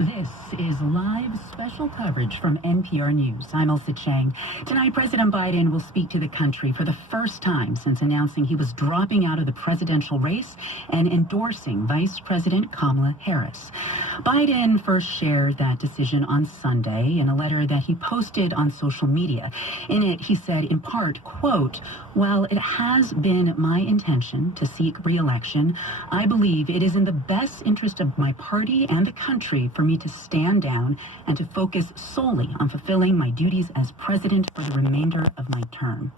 This is live special coverage from NPR News. I'm Elsa Chang. Tonight, President Biden will speak to the country for the first time since announcing he was dropping out of the presidential race and endorsing Vice President Kamala Harris. Biden first shared that decision on Sunday in a letter that he posted on social media. In it, he said, in part, quote, "While it has been my intention to seek re-election, I believe it is in the best interest of my party and the country for me to stand down and to focus solely on fulfilling my duties as president for the remainder of my term."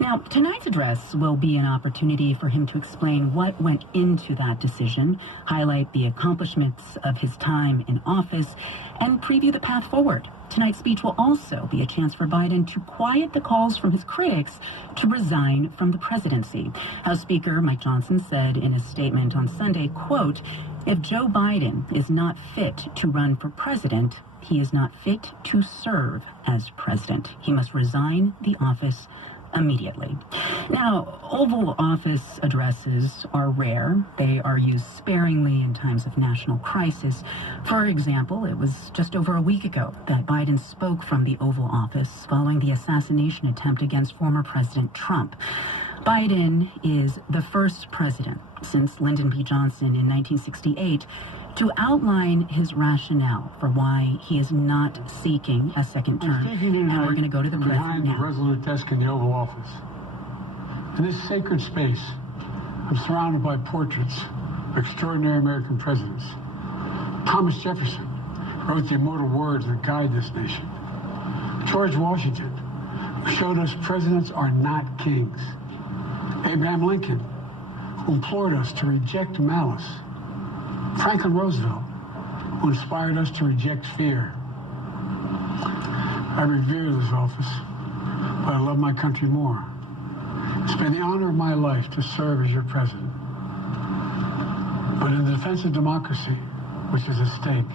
Now, tonight's address will be an opportunity for him to explain what went into that decision, highlight the accomplishments of his time in office, and preview the path forward. Tonight's speech will also be a chance for Biden to quiet the calls from his critics to resign from the presidency. House Speaker Mike Johnson said in a statement on Sunday, quote, "If Joe Biden is not fit to run for president, he is not fit to serve as president. He must resign the office immediately." Now, Oval Office addresses are rare. They are used sparingly in times of national crisis. For example, it was just over a week ago that Biden spoke from the Oval Office following the assassination attempt against former President Trump. Biden is the first president since Lyndon B. Johnson in 1968 to outline his rationale for why he is not seeking a second term. And we're going to go to the president now. Behind the resolute desk in the Oval Office. In this sacred space, I'm surrounded by portraits of extraordinary American presidents. Thomas Jefferson wrote the immortal words that guide this nation. George Washington, who showed us presidents are not kings. Abraham Lincoln, who implored us to reject malice. Franklin Roosevelt, who inspired us to reject fear. I revere this office, but I love my country more. It's been the honor of my life to serve as your president. But in the defense of democracy, which is at stake,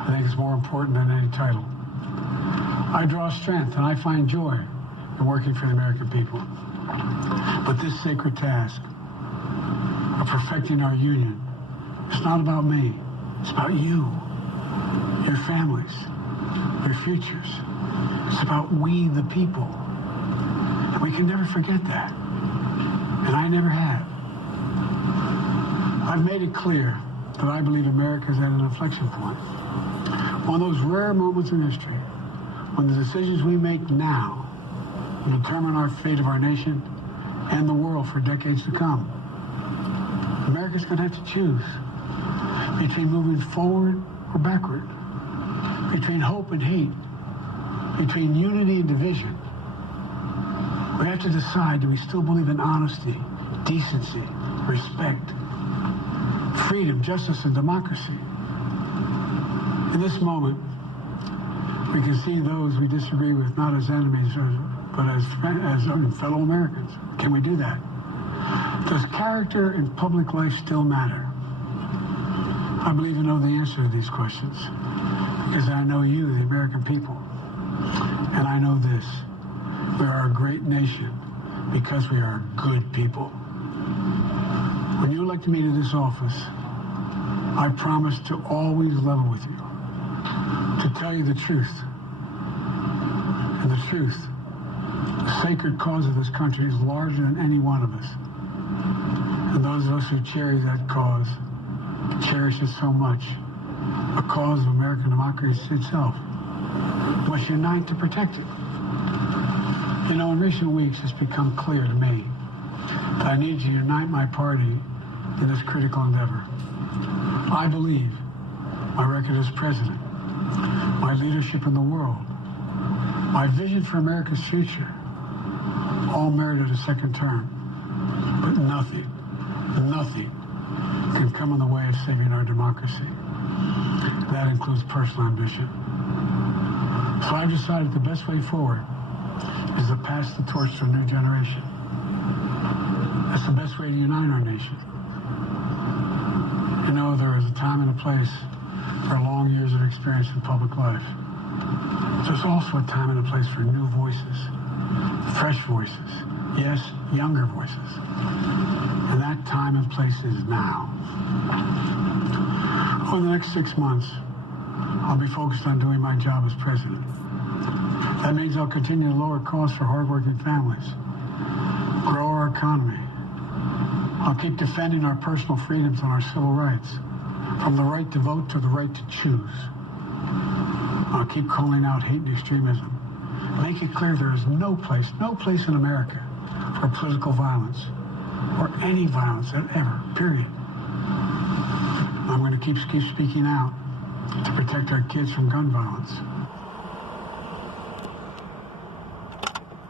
I think it's more important than any title. I draw strength and I find joy in working for the American people. But this sacred task of perfecting our union, it's not about me. It's about you, your families, your futures. It's about we, the people. And we can never forget that. And I never have. I've made it clear that I believe America is at an inflection point. One of those rare moments in history when the decisions we make now will determine our fate of our nation and the world for decades to come. America's going to have to choose between moving forward or backward, between hope and hate, between unity and division. We have to decide, do we still believe in honesty, decency, respect, freedom, justice, and democracy? In this moment, we can see those we disagree with not as enemies, but as fellow Americans. Can we do that? Does character in public life still matter? I believe I know the answer to these questions because I know you, the American people. And I know this. We are a great nation because we are good people. When you elected me to this office, I promised to always level with you, to tell you the truth. And the truth, the sacred cause of this country is larger than any one of us. And those of us who cherish that cause cherish it so much. A cause of American democracy itself. We must unite to protect it. You know, in recent weeks, it's become clear to me that I need to unite my party in this critical endeavor. I believe my record as president, my leadership in the world, my vision for America's future, all merited a second term. But nothing can come in the way of saving our democracy. That includes personal ambition. So I've decided the best way forward is to pass the torch to a new generation. That's the best way to unite our nation. You know, there is a time and a place for long years of experience in public life. There's also a time and a place for new voices, fresh voices, yes, younger voices. And that time and place is now. Over the next 6 months, I'll be focused on doing my job as president. That means I'll continue to lower costs for hardworking families, grow our economy. I'll keep defending our personal freedoms and our civil rights, from the right to vote to the right to choose. I'll keep calling out hate and extremism. Make it clear there is no place in America for political violence or any violence ever, period. I'm going to keep speaking out to protect our kids from gun violence.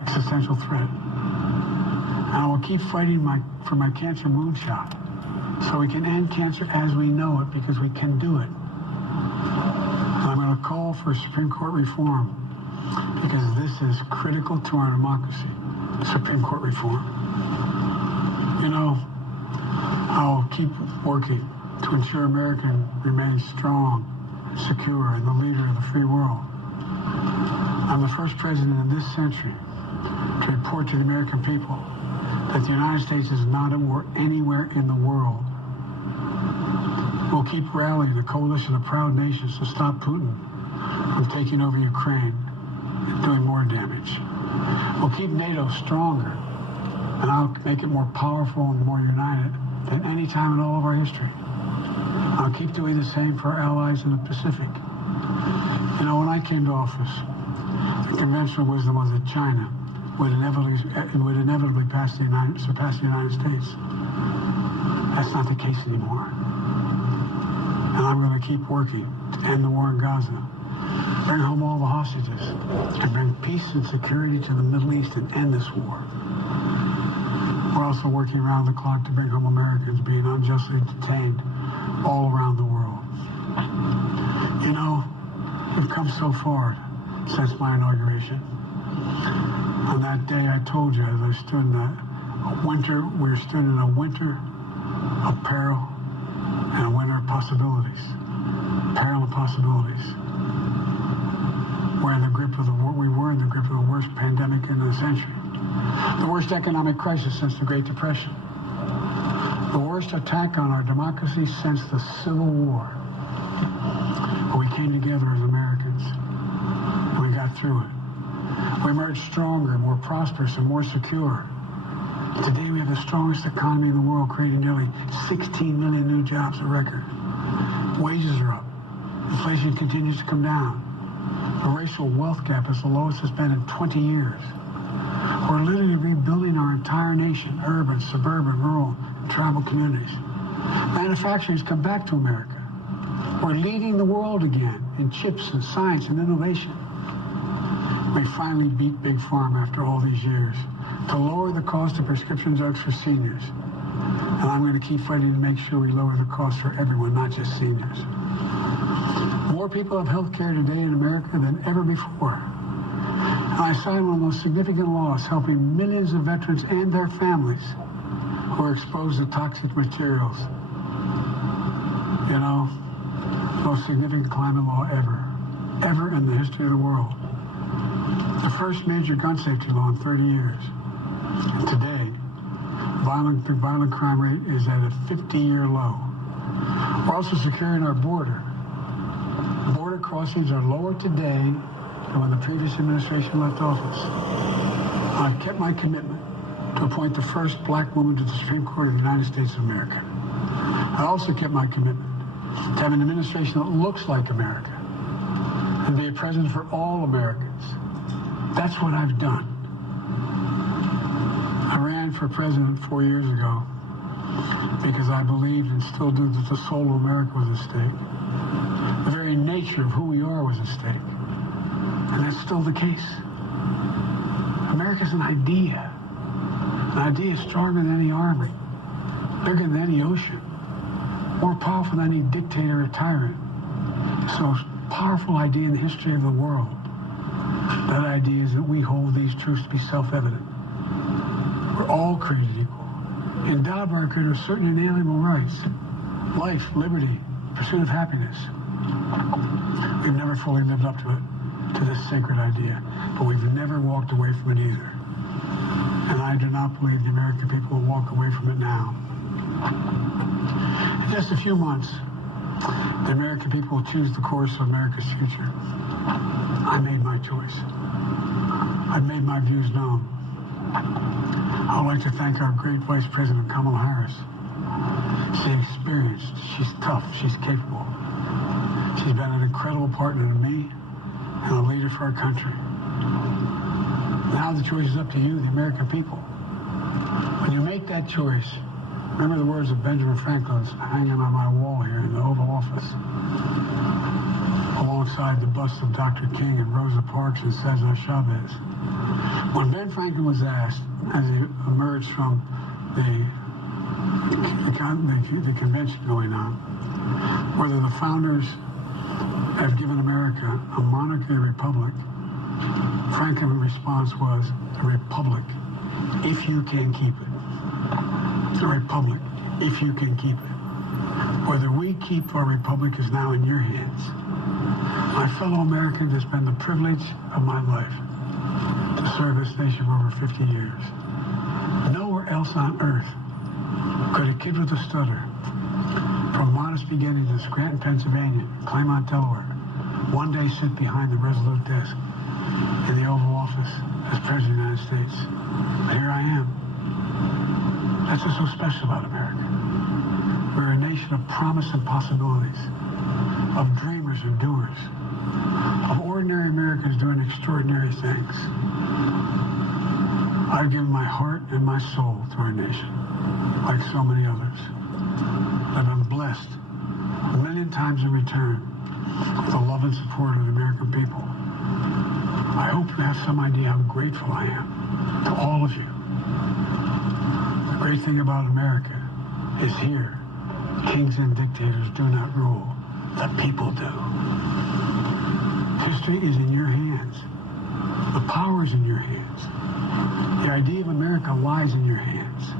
Existential threat. And I will keep fighting for my cancer moonshot so we can end cancer as we know it, because we can do it. And I'm going to call for Supreme Court reform because this is critical to our democracy, Supreme Court reform. You know, I'll keep working to ensure America remains strong, secure, and the leader of the free world. I'm the first president in this century to report to the American people that the United States is not at war anywhere in the world. We'll keep rallying a coalition of proud nations to stop Putin from taking over Ukraine and doing more damage. We'll keep NATO stronger, and I'll make it more powerful and more united than any time in all of our history. I'll keep doing the same for our allies in the Pacific. You know, when I came to office, the conventional wisdom was that China would inevitably surpass the United States. That's not the case anymore. And I'm going to keep working to end the war in Gaza, bring home all the hostages, and bring peace and security to the Middle East and end this war. We're also working around the clock to bring home Americans being unjustly detained all around the world. You know, we've come so far since my inauguration. On that day, I told you, as I stood in we stood in a winter of peril and a winter of possibilities. Peril and possibilities. We were in the grip of the worst pandemic in a century. The worst economic crisis since the Great Depression. The worst attack on our democracy since the Civil War. But we came together as Americans, and we got through it. We emerged stronger, more prosperous, and more secure. Today we have the strongest economy in the world, creating nearly 16 million new jobs, a record. Wages are up. Inflation continues to come down. The racial wealth gap is the lowest it's been in 20 years. We're literally rebuilding our entire nation, urban, suburban, rural, and tribal communities. Manufacturing's come back to America. We're leading the world again in chips and science and innovation. We finally beat Big Pharma after all these years to lower the cost of prescription drugs for seniors. And I'm going to keep fighting to make sure we lower the cost for everyone, not just seniors. More people have health care today in America than ever before. And I signed one of the most significant laws helping millions of veterans and their families who are exposed to toxic materials. You know, the most significant climate law ever in the history of the world. The first major gun safety law in 30 years. And today, the violent crime rate is at a 50-year low. We're also securing our border. Border crossings are lower today than when the previous administration left office. I've kept my commitment to appoint the first black woman to the Supreme Court of the United States of America. I also kept my commitment to have an administration that looks like America and be a president for all Americans. That's what I've done. I ran for president 4 years ago because I believed and still do that the soul of America was at stake. The very nature of who we are was at stake. And that's still the case. America's an idea. An idea stronger than any army, bigger than any ocean, more powerful than any dictator or tyrant. It's the most powerful idea in the history of the world. That idea is that we hold these truths to be self-evident. We're all created equal, endowed by our Creator with certain inalienable rights: life, liberty, pursuit of happiness. We've never fully lived up to this sacred idea, but we've never walked away from it either. And I do not believe the American people will walk away from it now. In just a few months, The American people will choose the course of America's future. I made my choice. I've made my views known. I would like to thank our great Vice President Kamala Harris. She's experienced, she's tough, she's capable. She's been an incredible partner to me and a leader for our country. Now the choice is up to you, the American people. When you make that choice, remember the words of Benjamin Franklin hanging on my wall here in the Oval Office, alongside the busts of Dr. King and Rosa Parks and Cesar Chavez. When Ben Franklin was asked, as he emerged from the convention going on, whether the founders have given America a monarchy or republic, Franklin's response was, a republic, if you can keep it. It's a republic, if you can keep it. Whether we keep our republic is now in your hands. My fellow Americans, it's been the privilege of my life to serve this nation for over 50 years. Nowhere else on earth could a kid with a stutter, from modest beginnings in Scranton, Pennsylvania, Claremont, Delaware, one day sit behind the resolute desk in the Oval Office as President of the United States. But here I am. That's what's so special about America. We're a nation of promise and possibilities, of dreamers and doers, of ordinary Americans doing extraordinary things. I've given my heart and my soul to our nation, like so many others. I've been blessed a million times in return with the love and support of the American people. I hope you have some idea how grateful I am to all of you. The great thing about America is here, kings and dictators do not rule, the people do. History is in your hands. The power is in your hands. The idea of America lies in your hands.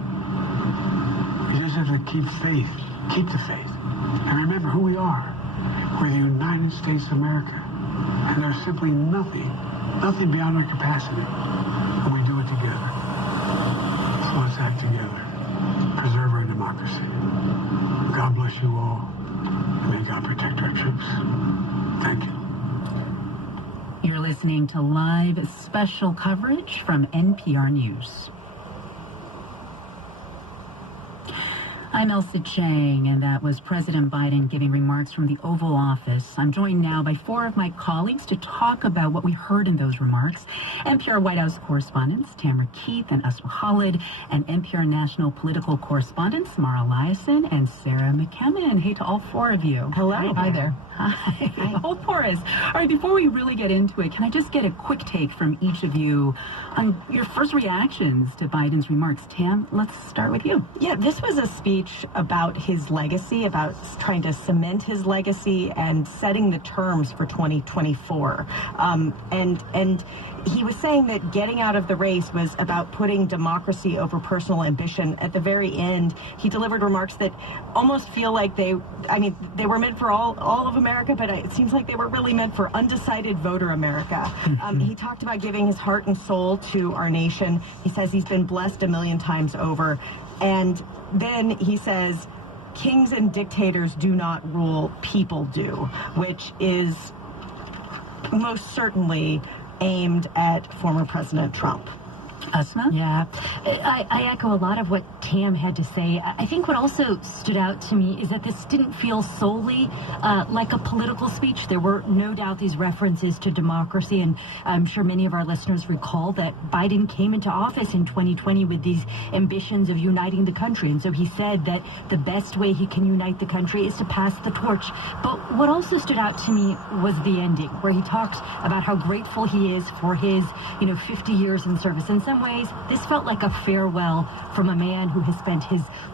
You just have to keep faith, keep the faith, and remember who we are. We're the United States of America, and there's simply nothing beyond our capacity, and we do it together. So let's act together, preserve our democracy. God bless you all, and may God protect our troops. Thank you. You're listening to live special coverage from NPR News. I'm Elsa Chang, and that was President Biden giving remarks from the Oval Office. I'm joined now by four of my colleagues to talk about what we heard in those remarks. NPR White House correspondents Tamara Keith and Asma Khalid, and NPR National Political Correspondents Mara Liasson and Sarah McCammon. Hey to all four of you. Hello. Hi there. Hi. Whole chorus. All right, before we really get into it, can I just get a quick take from each of you on your first reactions to Biden's remarks? Tam, let's start with you. Yeah, this was a speech about his legacy, about trying to cement his legacy and setting the terms for 2024. And he was saying that getting out of the race was about putting democracy over personal ambition. At the very end, he delivered remarks that almost feel like they were meant for all of America, but it seems like they were really meant for undecided voter America. He talked about giving his heart and soul to our nation. He says he's been blessed a million times over. And then he says, kings and dictators do not rule, people do, which is most certainly aimed at former President Trump. Asma? Yeah, I echo a lot of what Tam had to say. I think what also stood out to me is that this didn't feel solely like a political speech. There were no doubt these references to democracy, and I'm sure many of our listeners recall that Biden came into office in 2020 with these ambitions of uniting the country, and so he said that the best way he can unite the country is to pass the torch. But what also stood out to me was the ending, where he talked about how grateful he is for his 50 years in service. In some ways, this felt like a farewell from a man who has spent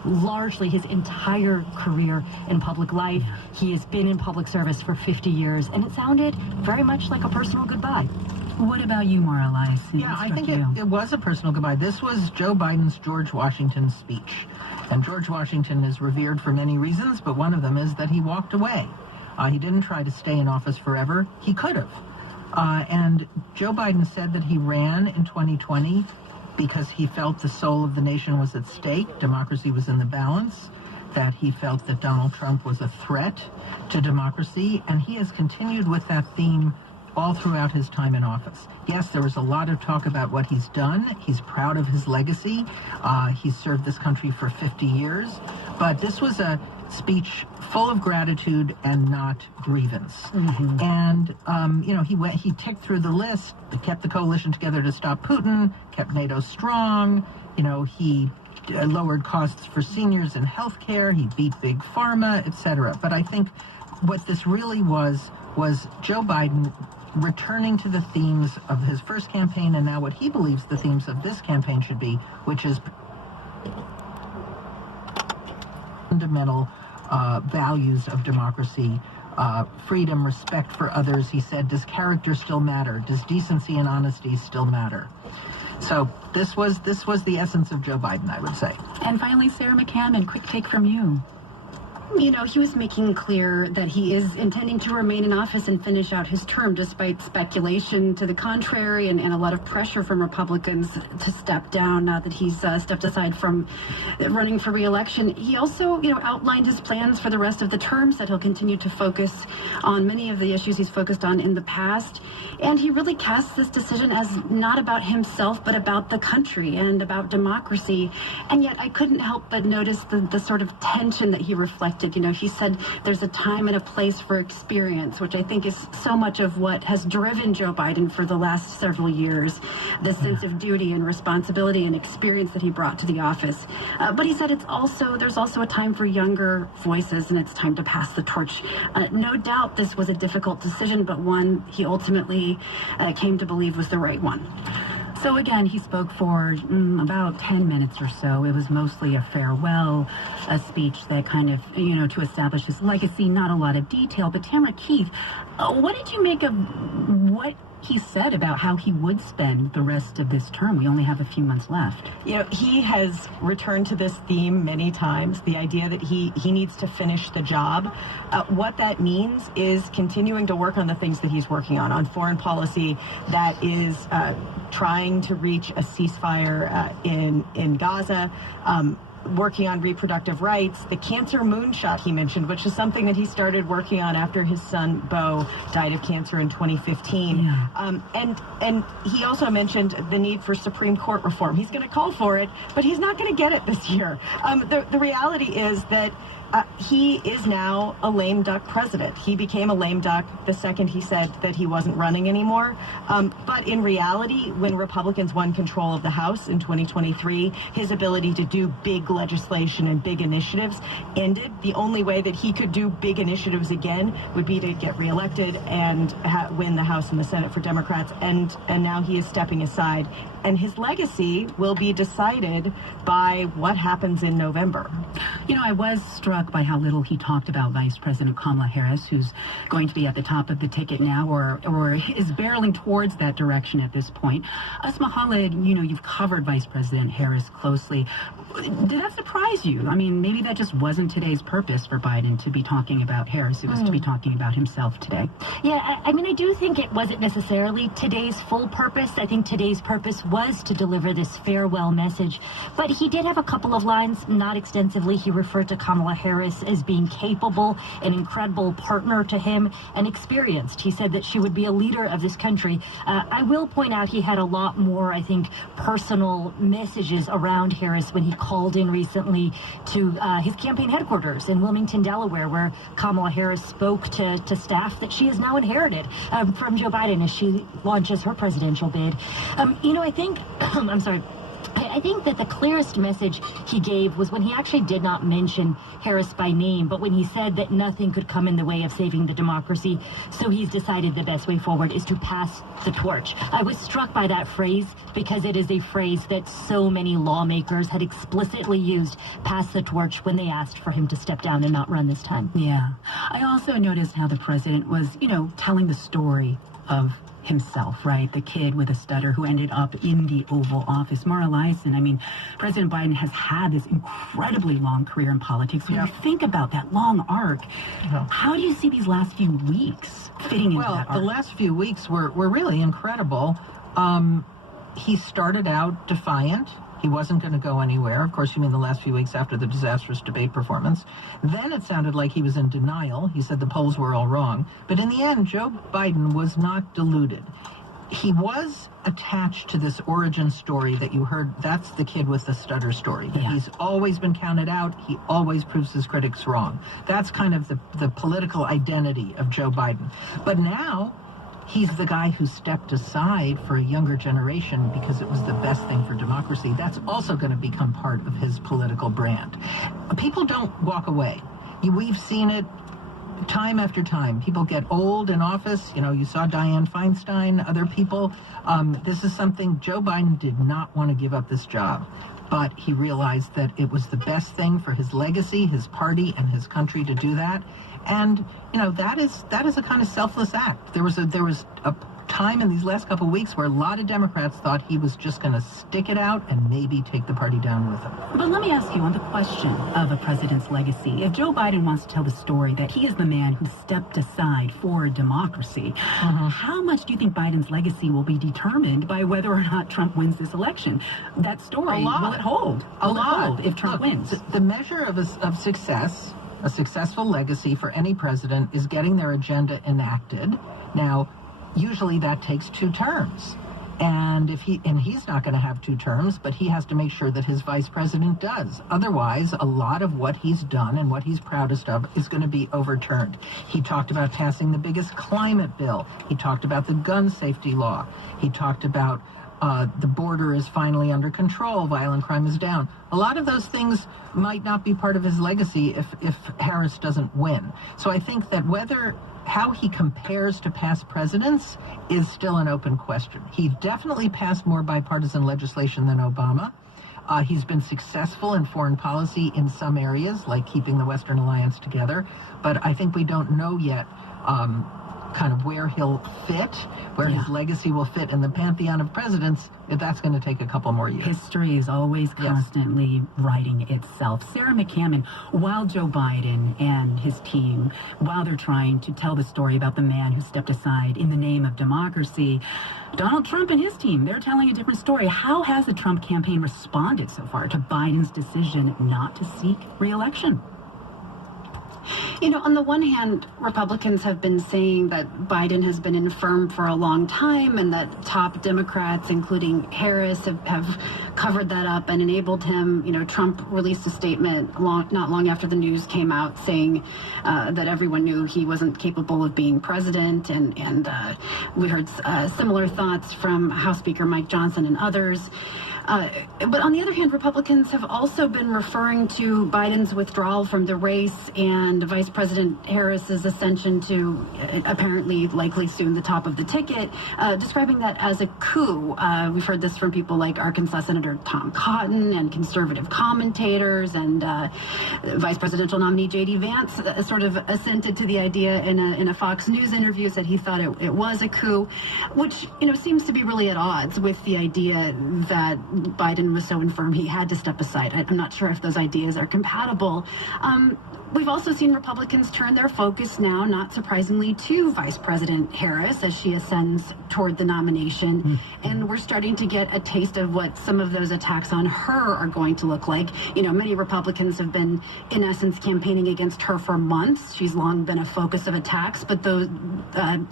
largely his entire career in public life. He has been in public service for 50 years, and it sounded very much like a personal goodbye. What about you, Mara Liasson? Yeah, I think it was a personal goodbye. This was Joe Biden's George Washington speech. And George Washington is revered for many reasons, but one of them is that he walked away. He didn't try to stay in office forever. He could have. And Joe Biden said that he ran in 2020 because he felt the soul of the nation was at stake. Democracy was in the balance. that he felt that Donald Trump was a threat to democracy, and he has continued with that theme all throughout his time in office. Yes, there was a lot of talk about what he's done. He's proud of his legacy. He's served this country for 50 years. But this was a speech full of gratitude and not grievance. Mm-hmm. And, he ticked through the list, kept the coalition together to stop Putin, kept NATO strong. He lowered costs for seniors in health care. He beat big pharma, etc. But I think what this really was Joe Biden returning to the themes of his first campaign and now what he believes the themes of this campaign should be, which is fundamental values of democracy, freedom, respect for others. He said, does character still matter? Does decency and honesty still matter? So this was the essence of Joe Biden, I would say. And finally, Sarah McCammon, quick take from you. He was making clear that he is intending to remain in office and finish out his term, despite speculation to the contrary and a lot of pressure from Republicans to step down now that he's stepped aside from running for re-election. He also, outlined his plans for the rest of the term, said he'll continue to focus on many of the issues he's focused on in the past. And he really casts this decision as not about himself, but about the country and about democracy. And yet I couldn't help but notice the sort of tension that he reflected. He said there's a time and a place for experience, which I think is so much of what has driven Joe Biden for the last several years, this sense of duty and responsibility and experience that he brought to the office. But he said there's also a time for younger voices, and it's time to pass the torch. No doubt this was a difficult decision, but one he ultimately came to believe was the right one. So again, he spoke for about 10 minutes or so. It was mostly a farewell, a speech that kind of, to establish his legacy, not a lot of detail. But Tamara Keith, what did you make of what he said about how he would spend the rest of this term? We only have a few months left. He has returned to this theme many times, the idea that he needs to finish the job. What that means is continuing to work on the things that he's working on foreign policy that is trying to reach a ceasefire in Gaza, working on reproductive rights, the cancer moonshot he mentioned, which is something that he started working on after his son Beau died of cancer in 2015. Yeah. And he also mentioned the need for Supreme Court reform. He's going to call for it, but he's not going to get it this year. The reality is that he is now a lame duck president. He became a lame duck the second he said that he wasn't running anymore. But in reality, when Republicans won control of the House in 2023, his ability to do big legislation and big initiatives ended. The only way that he could do big initiatives again would be to get reelected and win the House and the Senate for Democrats. And now he is stepping aside. And his legacy will be decided by what happens in November. I was struck by how little he talked about Vice President Kamala Harris, who's going to be at the top of the ticket now or is barreling towards that direction at this point. Asma Khalid, you've covered Vice President Harris closely. Did that surprise you? I mean, maybe that just wasn't today's purpose for Biden to be talking about Harris. It was to be talking about himself today. Yeah, I do think it wasn't necessarily today's full purpose. I think today's purpose was to deliver this farewell message. But he did have a couple of lines, not extensively. He referred to Kamala Harris as being capable, an incredible partner to him, and experienced. He said that she would be a leader of this country. I will point out he had a lot more, I think, personal messages around Harris when he called in recently to his campaign headquarters in Wilmington, Delaware, where Kamala Harris spoke to staff that she has now inherited from Joe Biden as she launches her presidential bid. I think, I think that the clearest message he gave was when he actually did not mention Harris by name, but when he said that nothing could come in the way of saving the democracy, so he's decided the best way forward is to pass the torch. I was struck by that phrase because it is a phrase that so many lawmakers had explicitly used, pass the torch, when they asked for him to step down and not run this time. Yeah. I also noticed how the president was, telling the story of himself, right? The kid with a stutter who ended up in the Oval Office. Mara Liasson, President Biden has had this incredibly long career in politics. When you think about that long arc, how do you see these last few weeks fitting into that arc? Well, the last few weeks were really incredible. He started out defiant. He wasn't going to go anywhere. Of course, you mean the last few weeks after the disastrous debate performance. Then it sounded like he was in denial. He said the polls were all wrong. But in the end, Joe Biden was not deluded. He was attached to this origin story that you heard. That's the kid with the stutter story. That he's always been counted out. He always proves his critics wrong. That's kind of the political identity of Joe Biden. But now he's the guy who stepped aside for a younger generation because it was the best thing for democracy. That's also going to become part of his political brand. People don't walk away. We've seen it time after time. People get old in office. You know, you saw Dianne Feinstein, other people. This is something Joe Biden did not want to give up this job, but he realized that it was the best thing for his legacy, his party, and his country to do that. And, you know, that is a kind of selfless act. There was a time in these last couple of weeks where a lot of Democrats thought he was just going to stick it out and maybe take the party down with him. But let me ask you on the question of a president's legacy. If Joe Biden wants to tell the story that he is the man who stepped aside for democracy, how much do you think Biden's legacy will be determined by whether or not Trump wins this election? That story, will it hold? Will it hold if Trump wins? The measure of success, a successful legacy for any president, is getting their agenda enacted. Now, usually that takes 2 terms. And he's not going to have 2 terms, but he has to make sure that his vice president does. Otherwise, a lot of what he's done and what he's proudest of is going to be overturned. He talked about passing the biggest climate bill. He talked about the gun safety law. He talked about the border is finally under control, violent crime is down. A lot of those things might not be part of his legacy if Harris doesn't win. So I think that how he compares to past presidents is still an open question. He definitely passed more bipartisan legislation than Obama. He's been successful in foreign policy in some areas, like keeping the Western Alliance together. But I think we don't know yet kind of where he'll fit, where his legacy will fit in the pantheon of presidents. That's going to take a couple more years. History is always constantly writing itself. Sarah McCammon, while Joe Biden and his team, while they're trying to tell the story about the man who stepped aside in the name of democracy, Donald Trump and his team, they're telling a different story. How has the Trump campaign responded so far to Biden's decision not to seek re-election? You know, on the one hand, Republicans have been saying that Biden has been infirm for a long time and that top Democrats, including Harris, have covered that up and enabled him. You know, Trump released a statement not long after the news came out saying that everyone knew he wasn't capable of being president. And we heard similar thoughts from House Speaker Mike Johnson and others. But on the other hand, Republicans have also been referring to Biden's withdrawal from the race and Vice President Harris's ascension to apparently likely soon the top of the ticket, describing that as a coup. We've heard this from people like Arkansas Senator Tom Cotton and conservative commentators, and Vice Presidential nominee J.D. Vance sort of assented to the idea in a Fox News interview, said he thought it was a coup, which, you know, seems to be really at odds with the idea that Biden was so infirm he had to step aside. I'm not sure if those ideas are compatible. We've also seen Republicans turn their focus now, not surprisingly, to Vice President Harris as she ascends toward the nomination. And we're starting to get a taste of what some of those attacks on her are going to look like. You know, many Republicans have been, in essence, campaigning against her for months. She's long been a focus of attacks, but the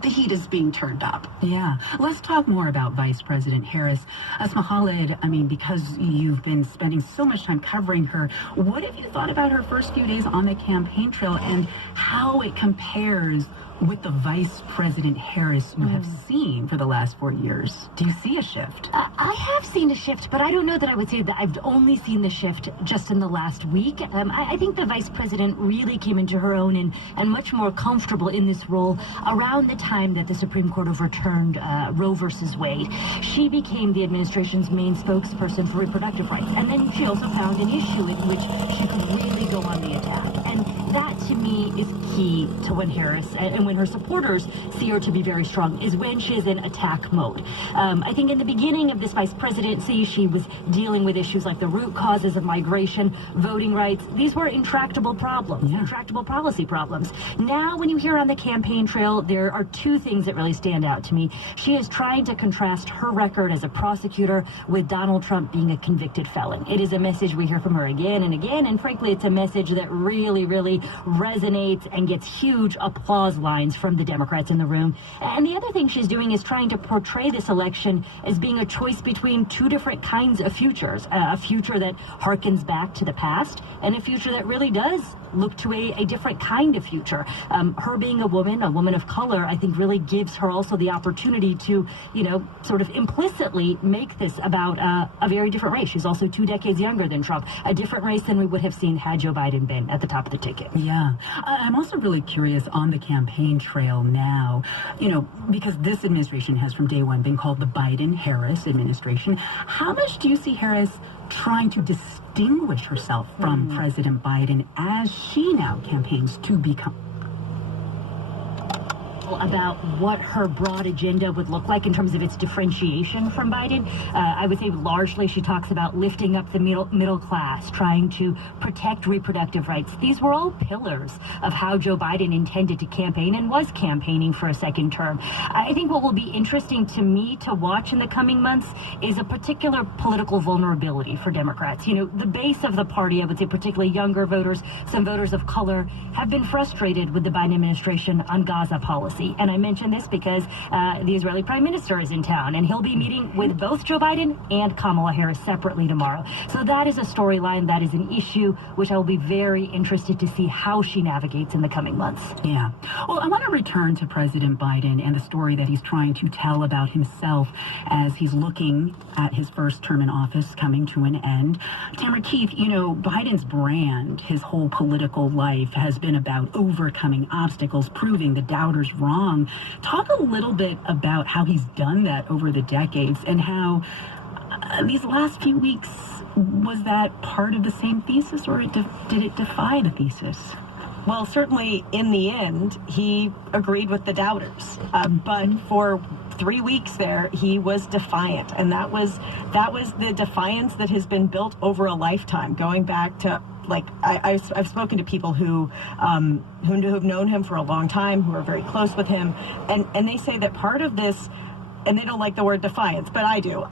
heat is being turned up. Yeah. Let's talk more about Vice President Harris. Asma Khalid, I mean, because you've been spending so much time covering her, what have you thought about her first few days on the campaign trail and how it compares with the Vice President Harris you have seen for the last 4 years? Do you see a shift? I have seen a shift, but I don't know that I would say that I've only seen the shift just in the last week. I think the Vice President really came into her own and much more comfortable in this role around the time that the Supreme Court overturned Roe versus Wade. She became the administration's main spokesperson for reproductive rights, and then she also found an issue in which she could really go on the attack. And that to me is key to when Harris and when her supporters see her to be very strong, is when she is in attack mode. I think in the beginning of this vice presidency, she was dealing with issues like the root causes of migration, voting rights. These were intractable problems, intractable policy problems. Now, when you hear on the campaign trail, there are two things that really stand out to me. She is trying to contrast her record as a prosecutor with Donald Trump being a convicted felon. It is a message we hear from her again and again, and frankly, it's a message that really, really resonates and gets huge applause lines from the Democrats in the room. And the other thing she's doing is trying to portray this election as being a choice between two different kinds of futures, a future that harkens back to the past and a future that really does look to a different kind of future. Her being a woman of color, I think really gives her also the opportunity to, sort of implicitly make this about a very different race. She's also 2 decades younger than Trump, a different race than we would have seen had Joe Biden been at the top of the ticket. Yeah. I'm also really curious on the campaign trail now, because this administration has from day one been called the Biden-Harris administration. How much do you see Harris trying to distinguish herself from President Biden as she now campaigns to become about what her broad agenda would look like in terms of its differentiation from Biden? I would say largely she talks about lifting up the middle class, trying to protect reproductive rights. These were all pillars of how Joe Biden intended to campaign and was campaigning for a second term. I think what will be interesting to me to watch in the coming months is a particular political vulnerability for Democrats. The base of the party, I would say particularly younger voters, some voters of color, have been frustrated with the Biden administration on Gaza policy. And I mention this because the Israeli Prime Minister is in town, and he'll be meeting with both Joe Biden and Kamala Harris separately tomorrow. So that is a storyline, that is an issue, which I will be very interested to see how she navigates in the coming months. Yeah. Well, I want to return to President Biden and the story that he's trying to tell about himself as he's looking at his first term in office coming to an end. Tamara Keith, Biden's brand, his whole political life has been about overcoming obstacles, proving the doubters wrong. Talk a little bit about how he's done that over the decades and how these last few weeks, was that part of the same thesis, or did it defy the thesis? Well, certainly in the end, he agreed with the doubters. But for 3 weeks there, he was defiant. And that was the defiance that has been built over a lifetime, going back to, I've spoken to people who have known him for a long time, who are very close with him, and they say that part of this, and they don't like the word defiance, but I do.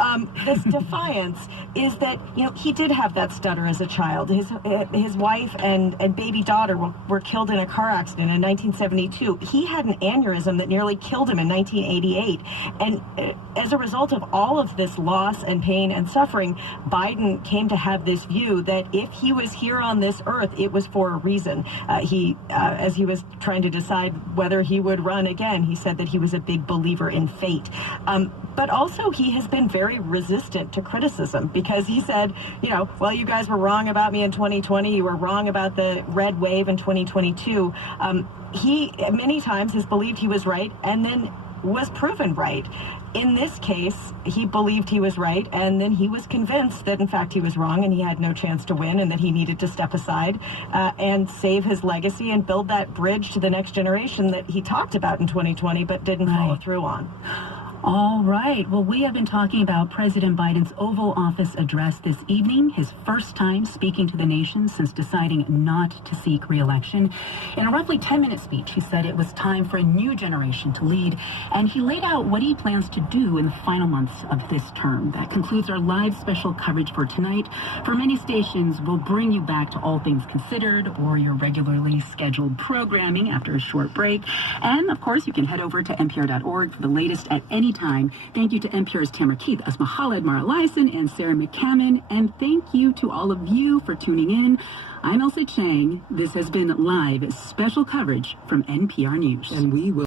This defiance is that, he did have that stutter as a child. His wife and baby daughter were killed in a car accident in 1972. He had an aneurysm that nearly killed him in 1988. And as a result of all of this loss and pain and suffering, Biden came to have this view that if he was here on this earth, it was for a reason. As he was trying to decide whether he would run again, he said that he was a big believer in fate. But also he has been very resistant to criticism because he said, well, you guys were wrong about me in 2020. You were wrong about the red wave in 2022. He many times has believed he was right and then was proven right. In this case, he believed he was right, and then he was convinced that, in fact, he was wrong and he had no chance to win and that he needed to step aside and save his legacy and build that bridge to the next generation that he talked about in 2020 but didn't follow through on. All right. Well, we have been talking about President Biden's Oval Office address this evening, his first time speaking to the nation since deciding not to seek re-election. In a roughly 10-minute speech, he said it was time for a new generation to lead, and he laid out what he plans to do in the final months of this term. That concludes our live special coverage for tonight. For many stations, we'll bring you back to All Things Considered or your regularly scheduled programming after a short break. And, of course, you can head over to NPR.org for the latest at any time. Thank you to NPR's Tamara Keith, Asma Khaled, Mara Lyson, and Sarah McCammon. And thank you to all of you for tuning in. I'm Elsa Chang. This has been live special coverage from NPR News. And we will